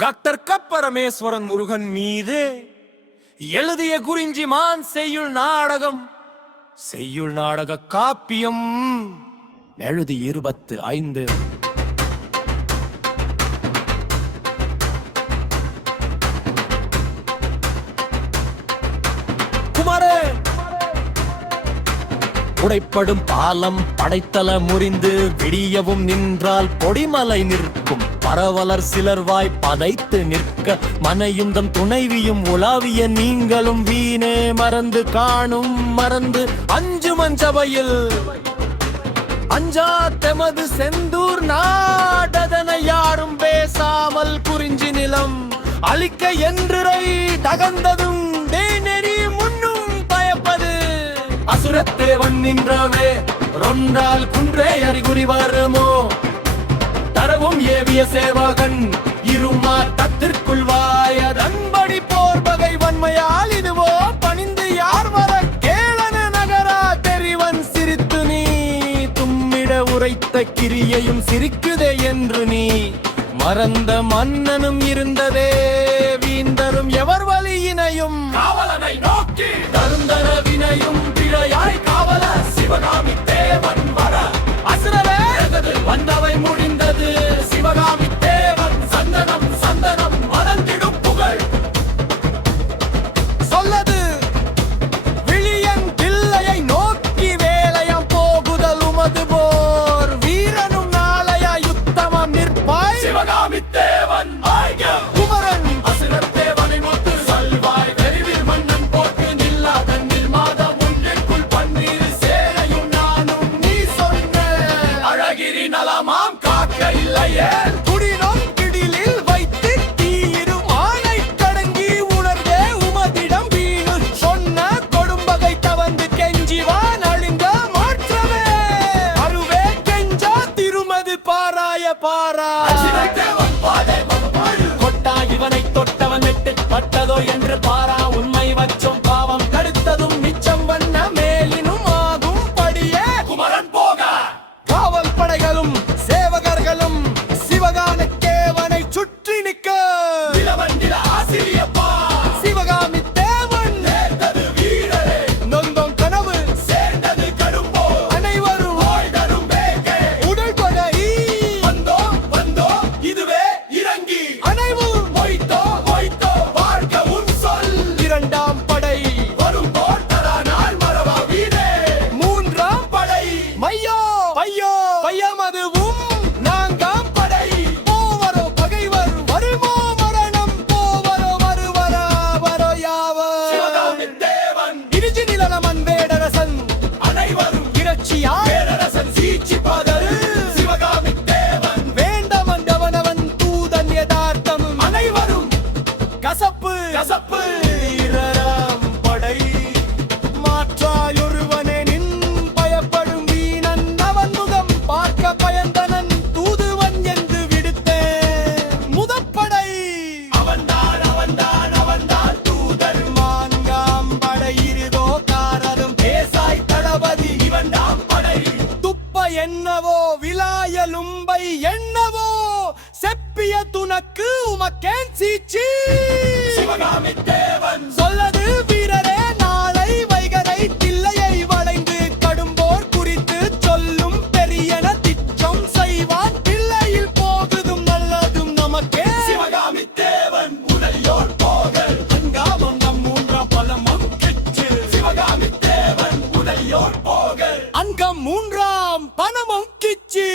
Doctor Parameswaran Murugan மீதே எழுதிய குறிஞ்சி மான் செய்யுள் நாடக காப்பியம் எழுதி 25. குமாரே, உடைப்படும் பாலம் படைத்தல முறிந்து விடியவும் நின்றால் பொடிமலை நிற்கும். பரவலர் சிலர்வாய் பதைத்து நிற்க மனையும் தம் துணைவியும் உலாவிய நீங்களும் வீணே மறந்து அஞ்சு மஞ்சபையில் அஞ்சா தெமது செந்தூர் நாடதனை யாரும் பேசாமல் குறிஞ்சி நிலம் அழிக்க என்றுரை தகந்ததும் தேநெறி முன்னும் பயப்பது அசுரத்தேவன் நின்றவே ரொன்றால் குன்றே அறிகுறி வருமோ தரவும் ஏவிய சேவகன் இருமா தத்திற்குள் வாயதன்படி போர் பகை வன்மையால் இதுவோ பணிந்து யார் வர கேளன நகரா தெரிவன் சிரித்து நீ தும்மிட உரைத்த கிரியையும் சிரிக்குதே என்று நீ மறந்த மன்னனும் இருந்ததே வீந்தரும் எவர் வழியினையும் காவலனை நோக்கி தருந்தர வினையும் பிழையாய் காவல சிவகாமி தேவன் வர அசுரவே வந்தவை முடிந்தது சிவகாமி தேவன் சந்தனம் வளர்ந்திடும் புகழ் சொல்லது விழியன் பிள்ளையை நோக்கி வேலையம் போகுதல் உமது போர் வீரனும் நாளையா யுத்தமம் நிற்பாய் சிவகாமி தேவன் குமரன் அசுரத்தேவனை ஒத்து சொல்வாய் வெறிவில் மன்னன் போட்டு நில்லா தன்னில் மாதம் ஒன்றிற்குள் பன்னீர் சேரையும் நானும் நீ சொன்ன அழகிரி நலமாம் காக்க இல்லையே குடினோம் கிடிலில் வைத்து தீயிரும் ஆணை கடங்கி உணர்ந்தே உமதிடம் வீணு சொன்ன கொடும்பகை தவந்து கெஞ்சிவான் அழிந்த மாற்றவே அருவே கெஞ்சா திருமது பாராய பாரா கொட்டா இவனை தொட்டவன் எட்டு பட்டதோ என்று பாரா உண்மை வச்சோம் பாவம் கடுத்ததும் மிச்சம் வண்ண மேலினும் ஆகும் படியே குமரன் போக காவல் படைகளும் சேவகர்களும் சிவகாமி தேவனை சுற்றி நிற்க சிவகாமி தேவன் நேர்ந்தது வீரரே நொந்தோம் கனவு சேர்ந்தது கடும்போ அனைவரும் வாழ்தரும் வேகே உடல் கொடை வந்தோம் இதுவே இறங்கி அனைவரும் மொய்த்தோ பார்க்கவும் சொல் இரண்டாம் படை வரும் போர்த்தரானால் மரபா வீரே மூன்றாம் படை மையோ பையமதுவும் நான்காம் படை போவரோ பகைவர் வருமோ மரணம் போவரோ வருவரோ யாவர் சிவகாமி தேவன் இடிச்சி நிலமன் வேடரசன் அனைவரும் இறைச்சியா வேடரசன் சீச்சி பதறு சிவகாமி தேவன் வேண்டவன் தூதன் யதார்த்தம் அனைவரும் கசப்பு வீரராம் படை மாற்றாயொருவனே நின் பயப்படும் வீணன் அவன் முகம் பார்க்க பயந்தனன் தூதுவன் என்று விடுத்தேன் முதற்படை அவன்தான் தூதர் மான்காம் படை இருதோ காரரும் பேசாய் தளபதி இவன்தாம் படை துப்ப என்னவோ விலாயலும்பை என்னவோ செப்பிய துனக்கு உமக்கேன் சீச்சி சிவகாமி தேவன் சொல்லது வீரரே நாளை வைகரை தில்லையை வளைந்து கடும்போர் குறித்து சொல்லும் பெரியன திட்டம் செய்வான் பிள்ளையில் போகுதும் நல்லதும் நமக்கே சிவகாமி தேவன் உதலியோர் போகல் அங்காமம் நம் மூன்றாம் பலமும் கிச்சு சிவகாமி தேவன் உதலியோர் போகல் அங்கம் மூன்றாம் பணமும் கிச்சு